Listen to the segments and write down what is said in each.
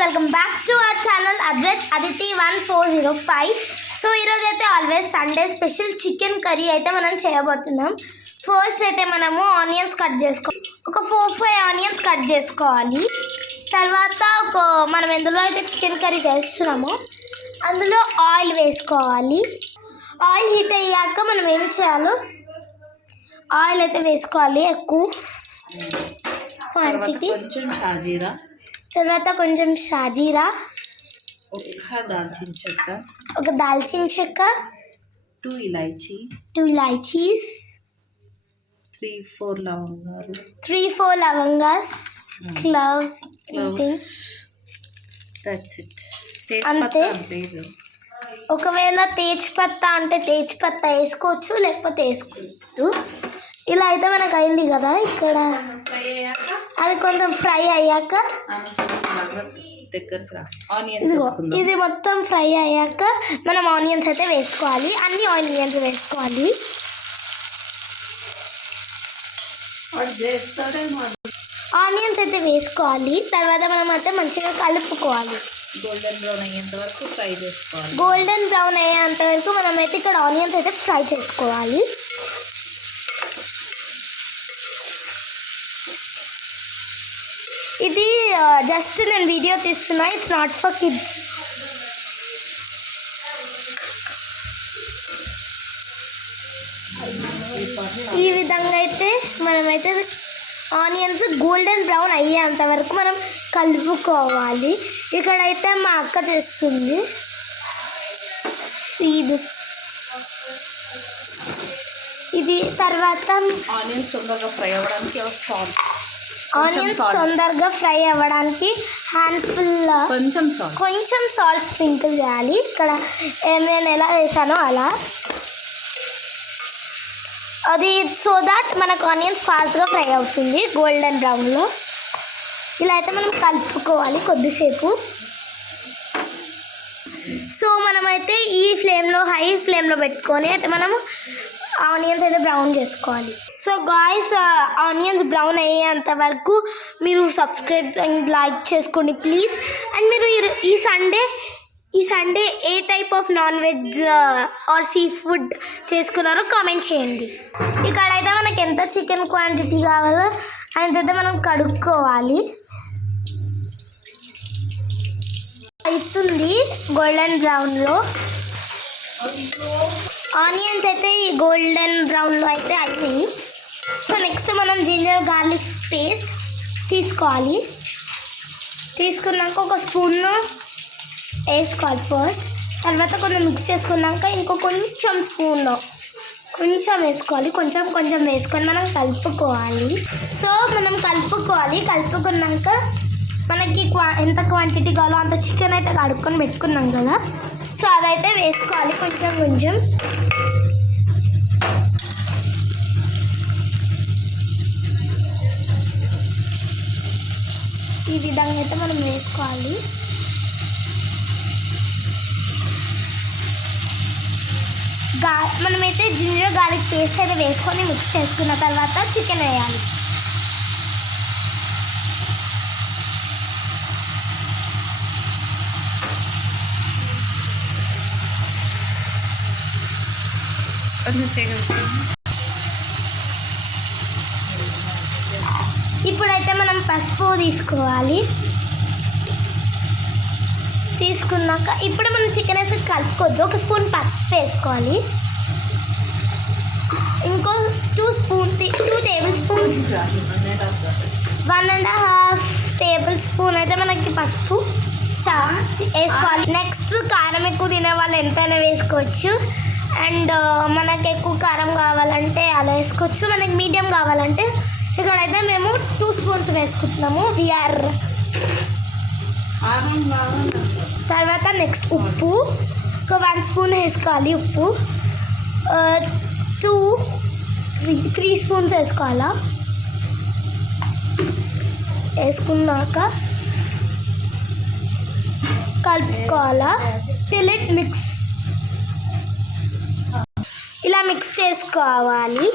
Welcome back to our channel Aditi 1405. So ఈరోజు అయితే always Sunday special chicken curry అయితే మనం చేయబోతున్నాం. ఫస్ట్ అయితే మనము ఆనియన్స్ కట్ ఒక 4-5 ఆనియన్స్ కట్ చేసుకోవాలి. తర్వాత మనం ఎందులో అయితే చికెన్ కర్రీ చేస్తున్నామో అందులో ఆయిల్ వేసుకోవాలి. ఆయిల్ హీట్ అయ్యాక మనం ఏం చేయాలో ఆయిల్ అయితే వేసుకోవాలి ఎక్కువ క్వాంటిటీ. తర్వాత కొంచెం షాజీరా, ఒక దాల్చిన చెక్క, 2 ఇలాచీస్, 3-4 లవంగాస్, క్లవ్స్. అంతే. ఒకవేళ తేజ్పత్తా అంటే తేజ్పత్తా వేసుకోవచ్చు, లేకపోతే వేసుకోవద్దు. ఇలా అయితే మనకు అయింది కదా. ఇక్కడ అది కొంచెం ఫ్రై అయ్యాక ఇది మొత్తం ఫ్రై అయ్యాక మనం ఆనియన్స్ అయితే వేసుకోవాలి. అన్ని ఆనియన్స్ వేసుకోవాలి. ఆనియన్స్ అయితే వేసుకోవాలి. తర్వాత మనం అయితే మంచిగా కలుపుకోవాలి. గోల్డెన్ బ్రౌన్ అయ్యేంత వరకు ఫ్రై చేసుకోవాలి. గోల్డెన్ బ్రౌన్ అయ్యేంత వరకు మనం అయితే ఇక్కడ ఆనియన్స్ అయితే ఫ్రై చేసుకోవాలి. ఇది జస్ట్ నేను వీడియో తీస్తున్నా, ఇట్స్ నాట్ ఫర్ కిడ్స్. ఈ విధంగా అయితే మనమైతే ఆనియన్స్ గోల్డెన్ బ్రౌన్ అయ్యేంత వరకు మనం కలుపుకోవాలి. ఇక్కడైతే మా అక్క చేస్తుంది. ఇది తర్వాత ఆనియన్స్ తొందరగా ఫ్రై అవ్వడానికి హ్యాండ్ఫుల్ కొంచెం సాల్ట్ స్ప్రింకిల్ చేయాలి. ఇక్కడ నేను ఎలా వేసానో అలా, అది సో దాట్ మనకు ఆనియన్స్ ఫాస్ట్గా ఫ్రై అవుతుంది గోల్డెన్ బ్రౌన్లో. ఇలా అయితే మనం కలుపుకోవాలి కొద్దిసేపు. సో మనమైతే ఈ హై ఫ్లేమ్లో పెట్టుకొని అయితే మనము ఆనియన్స్ అయితే బ్రౌన్ చేసుకోవాలి. సో గాయ్స్, ఆనియన్స్ బ్రౌన్ అయ్యేంత వరకు మీరు సబ్స్క్రైబ్ అండ్ లైక్ చేసుకోండి ప్లీజ్. అండ్ మీరు ఈ Sunday A type of non veg or sea food చేసుకున్నారో కామెంట్ చేయండి. ఇక్కడైతే మనకి ఎంత చికెన్ క్వాంటిటీ కావాలో అంతైతే మనం కడుక్కోవాలి. అవుతుంది గోల్డెన్ బ్రౌన్లో. ఆనియన్స్ అయితే ఈ గోల్డెన్ బ్రౌన్లో అయితే అయినాయి. సో నెక్స్ట్ మనం జింజర్ గార్లిక్ పేస్ట్ తీసుకోవాలి. తీసుకున్నాక ఒక స్పూన్ వేసుకోవాలి ఫస్ట్. తర్వాత కొంచెం మిక్స్ చేసుకున్నాక కొంచెం స్పూన్లో కొంచెం వేసుకోవాలి. కొంచెం వేసుకొని మనం కలుపుకోవాలి. సో మనం కలుపుకున్నాక మనకి ఎంత క్వాంటిటీ కావాలో అంత చికెన్ అయితే కడుక్కొని పెట్టుకున్నాం కదా. సో అదైతే వేసుకోవాలి కొంచెం. ఈ విధంగా అయితే మనం వేసుకోవాలి. మనమైతే జింజర్ గార్లిక్ పేస్ట్ అయితే వేసుకొని మిక్స్ చేసుకున్న తర్వాత చికెన్ వేయాలి. ఇప్పుడైతే మనం పసుపు తీసుకోవాలి. తీసుకున్నాక ఇప్పుడు మనం చికెన్ వేసి కలుపుకోవద్దు. ఒక స్పూన్ పసుపు వేసుకోవాలి. ఇంకో 2 టేబుల్ స్పూన్స్ 1.5 టేబుల్ స్పూన్ అయితే మనకి పసుపు వేసుకోవాలి. నెక్స్ట్ కారం ఎక్కువ తినే వాళ్ళు ఎంతైనా వేసుకోవచ్చు. అండ్ మనకు ఎక్కువ కారం కావాలంటే అలా వేసుకోవచ్చు. మనకి మీడియం కావాలంటే ఇక్కడైతే మేము 2 స్పూన్స్ వేసుకుంటున్నాము. తర్వాత నెక్స్ట్ ఉప్పు ఒక 1 స్పూన్ వేసుకోవాలి. ఉప్పు 3 స్పూన్స్ వేసుకోవాలా. వేసుకున్నాక కలుపుకోవాలా టిల్ ఇట్ మిక్స్. ఇలా మిక్స్ చేసుకోవాలి.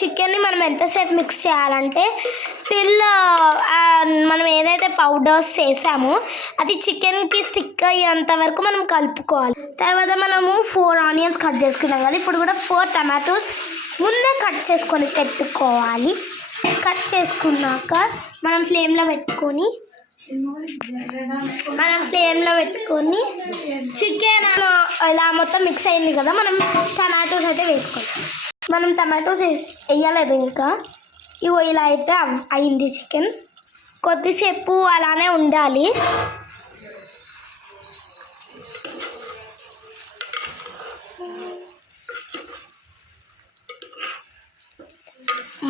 చికెన్ని మనం ఎంతసేపు మిక్స్ చేయాలంటే టిల్ మనం ఏదైతే పౌడర్స్ చేసామో అది చికెన్కి స్టిక్ అయ్యేంత వరకు మనం కలుపుకోవాలి. తర్వాత మనము 4 ఆనియన్స్ కట్ చేసుకున్నాం కదా, ఇప్పుడు కూడా 4 టమాటోస్ ముందే కట్ చేసుకొని పెట్టుకోవాలి. కట్ చేసుకున్నాక మనం ఫ్లేమ్లో పెట్టుకొని చికెన్ ఇలా మొత్తం మిక్స్ అయింది కదా, మనం టమాటోస్ అయితే వేసుకోవాలి. మనం టమాటోస్ వేయలేదు ఇంకా, ఇగో ఇలా అయితే అయింది చికెన్. కొద్దిసేపు అలానే ఉండాలి.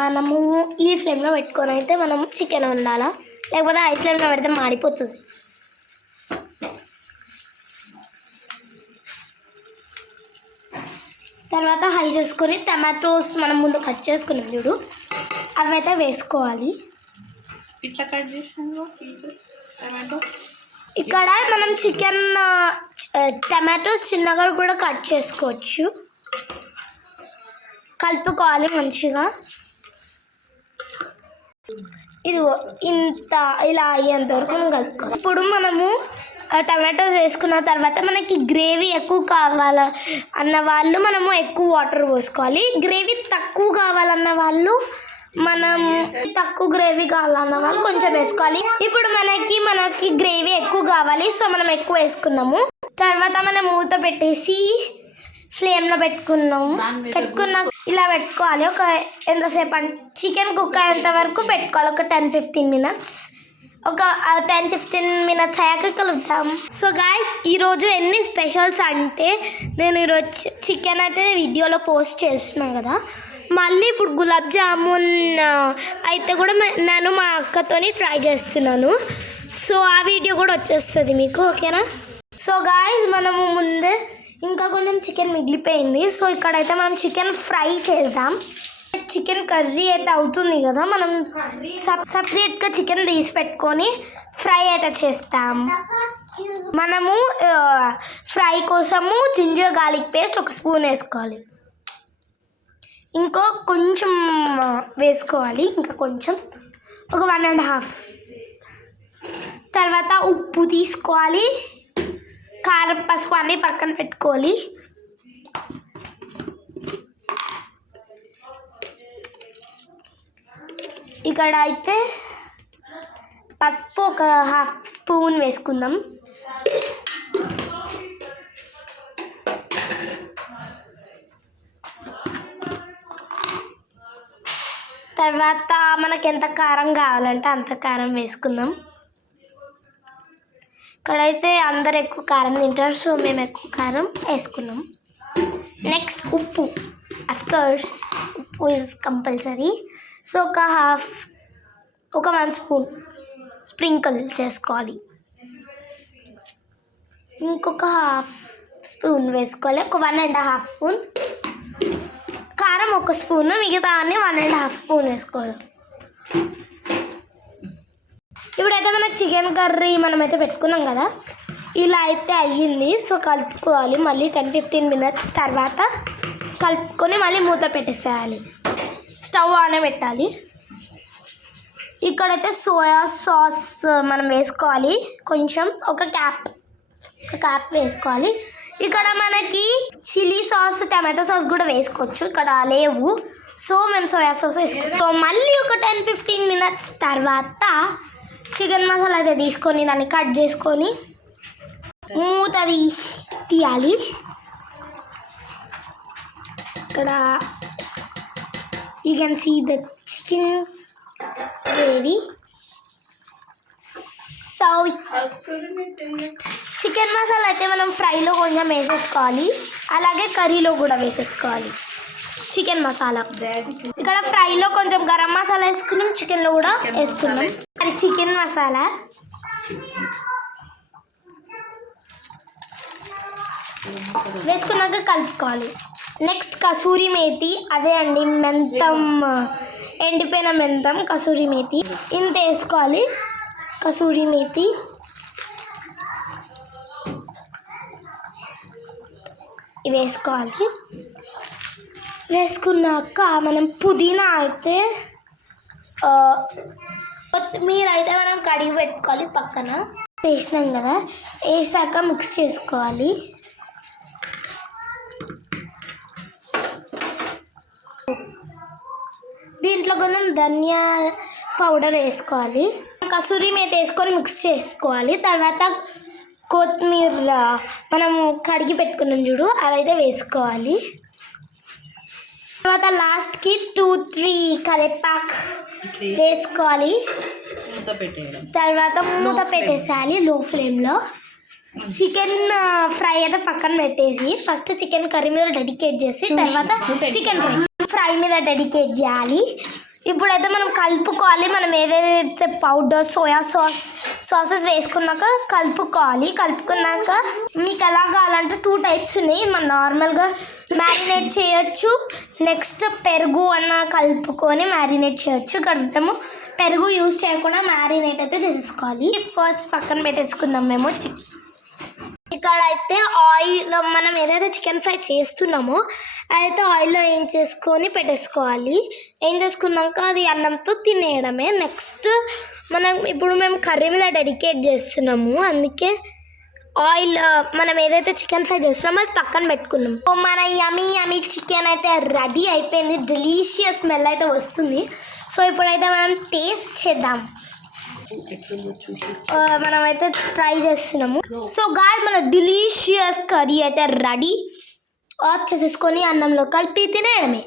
మనము ఈ ఫ్లేమ్లో పెట్టుకొని అయితే మనం చికెన్ వండాలా, లేకపోతే హై ఫ్లేమ్లో పెడితే మాడిపోతుంది. తర్వాత హై చేసుకొని టమాటోస్ మనం ముందు కట్ చేసుకున్నాం చూడు, అవి అయితే వేసుకోవాలి. ఇట్లా కట్ చేసినాను పీసెస్ టమాటోస్. ఇక్కడ మనం చికెన్ టమాటోస్ చిన్నగా కూడా కట్ చేసుకోవచ్చు. కలుపుకోవాలి మంచిగా. ఇది ఇంత ఇలా అయ్యేంత వరకు మనం కలుపుకోవాలి. ఇప్పుడు మనము టమాటోస్ వేసుకున్న తర్వాత మనకి గ్రేవీ ఎక్కువ కావాల అన్న వాళ్ళు మనము ఎక్కువ వాటర్ పోసుకోవాలి. గ్రేవీ తక్కువ కావాలన్న వాళ్ళు మనం తక్కువ గ్రేవీ కావాలన్న వాళ్ళు కొంచెం వేసుకోవాలి. ఇప్పుడు మనకి గ్రేవీ ఎక్కువ కావాలి, సో మనం ఎక్కువ వేసుకున్నాము. తర్వాత మనం మూత పెట్టేసి ఫ్లేమ్లో పెట్టుకున్నాక ఇలా పెట్టుకోవాలి. ఒక ఎంతసేపు చికెన్ కుక్ అయ్యేంత వరకు పెట్టుకోవాలి, ఒక 10-15 మినిట్స్. ఒక 10-15 మినిట్స్ అయ్యాక కలుపుతాం. సో గాయ్స్, ఈరోజు ఎన్ని స్పెషల్స్ అంటే నేను ఈరోజు చికెన్ అయితే వీడియోలో పోస్ట్ చేస్తున్నాను కదా, మళ్ళీ ఇప్పుడు గులాబ్ జామున్ అయితే కూడా నేను మా అక్కతోని ట్రై చేస్తున్నాను. సో ఆ వీడియో కూడా వచ్చేస్తుంది మీకు, ఓకేనా? సో గాయ్స్, మనము ముందే ఇంకా కొంచెం చికెన్ మిగిలిపోయింది. సో ఇక్కడైతే మనం చికెన్ ఫ్రై చేద్దాం. చికెన్ కర్రీ అయితే అవుతుంది కదా, మనం సపరేట్గా చికెన్ తీసి పెట్టుకొని ఫ్రై అయితే చేస్తాం. మనము ఫ్రై కోసము జింజర్ గార్లిక్ పేస్ట్ 1 స్పూన్ వేసుకోవాలి. ఇంకో కొంచెం వేసుకోవాలి, ఇంకా కొంచెం, ఒక 1.5. తర్వాత ఉప్పు తీసుకోవాలి, కారం, పసుపు అన్నీ పక్కన పెట్టుకోవాలి. ఇక్కడ అయితే పసుపు ఒక 1/2 స్పూన్ వేసుకుందాం. తర్వాత మనకి ఎంత కారం కావాలంటే అంత కారం వేసుకుందాం. ఇక్కడైతే అందరు ఎక్కువ కారం తింటారు, సో మేము ఎక్కువ కారం వేసుకున్నాం. నెక్స్ట్ ఉప్పు, అఫ్కోర్స్ ఉప్పు ఈజ్ కంపల్సరీ. సో ఒక 1 స్పూన్ స్ప్రింకిల్ చేసుకోవాలి. ఇంకొక 1/2 స్పూన్ వేసుకోవాలి, ఒక 1.5 స్పూన్. కారం 1 స్పూన్, మిగతా అన్ని 1.5 స్పూన్ వేసుకోవాలి. ఇప్పుడైతే మనకు చికెన్ కర్రీ మనమైతే పెట్టుకున్నాం కదా, ఇలా అయితే అయ్యింది. సో కలుపుకోవాలి, మళ్ళీ 10-15 మినిట్స్ తర్వాత కలుపుకొని మళ్ళీ మూత పెట్టేసేయాలి. స్టవ్ ఆనే పెట్టాలి. ఇక్కడైతే సోయా సాస్ మనం వేసుకోవాలి కొంచెం, ఒక క్యాప్ వేసుకోవాలి. ఇక్కడ మనకి చిల్లీ సాస్, టమాటో సాస్ కూడా వేసుకోవచ్చు, ఇక్కడ లేవు, సో మేము సోయా సాస్ వేసుకుంటాం. సో మళ్ళీ ఒక 10-15 మినిట్స్ తర్వాత చికెన్ మసాలా అయితే తీసుకొని దాన్ని కట్ చేసుకొని మూత తీయాలి. ఇక్కడ you can see the chicken gravy. So chicken masala అయితే మనం ఫ్రైలో కొంచెం వేసేసుకోవాలి, అలాగే కర్రీలో కూడా వేసేసుకోవాలి చికెన్ మసాలా. ఇక్కడ ఫ్రైలో కొంచెం గరం మసాలా వేసుకున్నాం, చికెన్లో కూడా వేసుకున్నాం. అది చికెన్ మసాలా. వేసుకున్నాక కలుపుకోవాలి. నెక్స్ట్ కసూరి మేతి, అదే అండి మెంతం, ఎండిపోయిన మెంతం, కసూరి మేతి ఇంత వేసుకోవాలి. కసూరి మేతి ఇవి వేసుకోవాలి. వేసుకున్నాక మనం పుదీనా అయితే కొత్తిమీర అయితే మనం కడిగి పెట్టుకోవాలి పక్కన. వేసినాం కదా, వేసాక మిక్స్ చేసుకోవాలి. దీంట్లో కొంచెం ధనియా పౌడర్ వేసుకోవాలి, కసూరి మేతి వేసుకొని మిక్స్ చేసుకోవాలి. తర్వాత కొత్తిమీర మనము కడిగి పెట్టుకున్నాం చూడు, అదైతే వేసుకోవాలి. తర్వాత లాస్ట్కి 2-3 కరివేపాకు వేసుకోవాలి. తర్వాత మూత పెట్టేసేయాలి లో ఫ్లేమ్లో. చికెన్ ఫ్రై అయితే పక్కన పెట్టేసి ఫస్ట్ చికెన్ కర్రీ మీద డెడికేట్ చేసి తర్వాత చికెన్ ఫ్రై మీద డెడికేట్ చేయాలి. ఇప్పుడైతే మనం కలుపుకోవాలి. మనం ఏదైతే పౌడర్ సోయా సాసెస్ వేసుకున్నాక కలుపుకోవాలి. కలుపుకున్నాక మీకు ఎలా కావాలంటే 2 టైప్స్ ఉన్నాయి. మనం నార్మల్గా మ్యారినేట్ చేయొచ్చు, నెక్స్ట్ పెరుగు అన్న కలుపుకొని మ్యారినేట్ చేయొచ్చు. ఇక్కడ మేము పెరుగు యూజ్ చేయకుండా మ్యారినేట్ అయితే చేసేసుకోవాలి. ఫస్ట్ పక్కన పెట్టేసుకుందాం మేము. ఇక్కడ అయితే ఆయిల్ మనం ఏదైతే చికెన్ ఫ్రై చేస్తున్నామో అయితే ఆయిల్లో ఏం చేసుకొని పెట్టేసుకోవాలి. ఏం చేసుకున్నాక అది అన్నంతో తినేయడమే. నెక్స్ట్ ఇప్పుడు మేము కర్రీ మీద డెడికేట్ చేస్తున్నాము, అందుకే ఆయిల్ మనం ఏదైతే చికెన్ ఫ్రై చేస్తున్నామో అది పక్కన పెట్టుకున్నాం. మన యమీ చికెన్ అయితే రెడీ అయిపోయింది. డెలీషియస్ స్మెల్ అయితే వస్తుంది. సో ఇప్పుడైతే మనం టేస్ట్ చేద్దాం. మనమైతే ట్రై చేస్తున్నాము. సో గాయ్స్, మన డెలీషియస్ కర్రీ అయితే రెడీ. ఆఫ్ చేసేసుకొని అన్నంలో కలిపి తినేయడమే.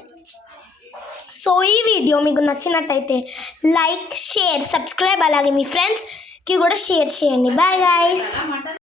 సో ఈ వీడియో మీకు నచ్చినట్టయితే లైక్, షేర్, సబ్స్క్రైబ్, అలాగే మీ ఫ్రెండ్స్కి కూడా షేర్ చేయండి. Bye guys.